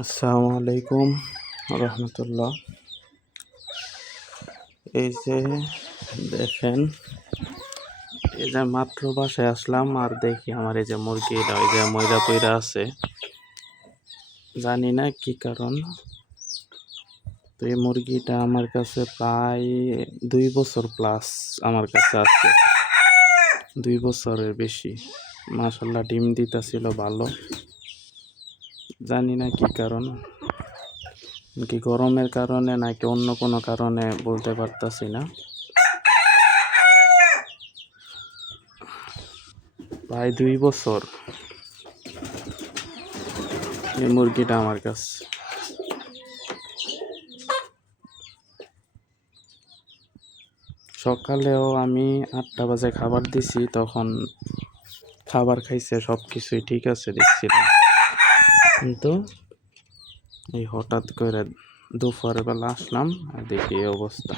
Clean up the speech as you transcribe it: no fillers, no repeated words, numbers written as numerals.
আসসালামু আলাইকুম রহমতুল্লাহ। এই যে দেখেন, এই যে মাত্র বাসায় আসলাম আর দেখি আমার এই যে মুরগিটা ওই যে ময়রা পইরা আছে, জানি না কি কারণ। তো এই মুরগিটা আমার কাছে প্রায় 2 বছর প্লাস আমার কাছে আছে, 2 বছরের বেশি। মাশাল্লাহ ডিম দিতেছিল ভালো, জানি না কি কারণ, কি গরমের কারণে নাকি অন্য কোনো কারণে বলতে পারতাছি না। প্রায় 2 বছর এই মুরগিটা আমার কাছে। সকালেও আমি 8টা বাজে খাবার দিছি, তখন খাবার খাইছে, সব কিছুই ঠিক আছে দেখছিলাম, কিন্তু এই হঠাৎ করে দুপুরের বেলা আসলাম আর দেখি এই অবস্থা।